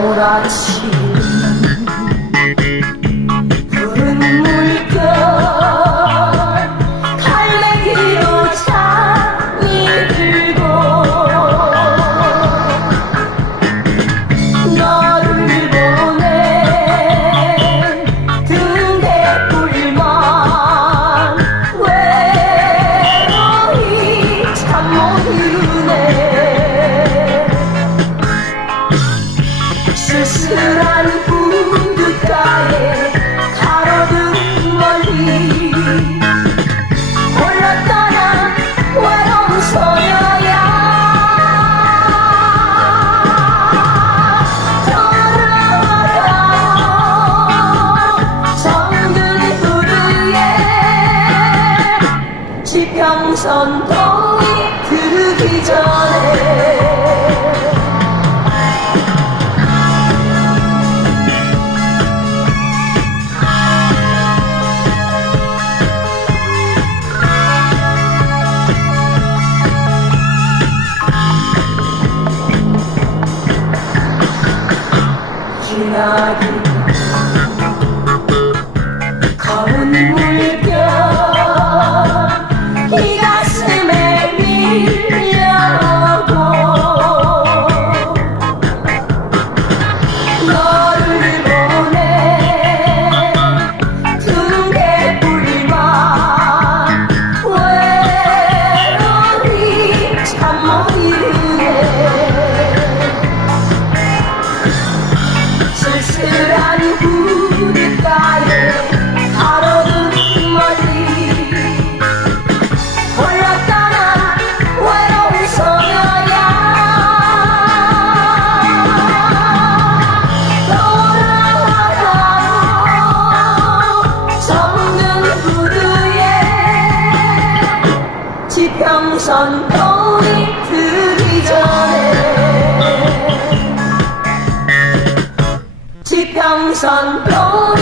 몰아치는 푸른 물결 갈매기로 잠이 들고 너를 보낸 등대불만 외로이 참 못 이루네. 쓸쓸한 부둣가에 가로등 멀리 홀로 떠난 외로운 소녀야. 돌아오라는 정든 부두에 지평선 동이 들기 전에 기나긴 검은 물결 이 가슴에 밀려오고 너를 보낸 등대불만 외로이 참 못 이루네. 쓸쓸한 부둣가에 가로등 멀리 홀로 떠난 외로운 소녀야. 돌아오라는 정든 부두에 지평선 동이 들기 전에 지평선 동이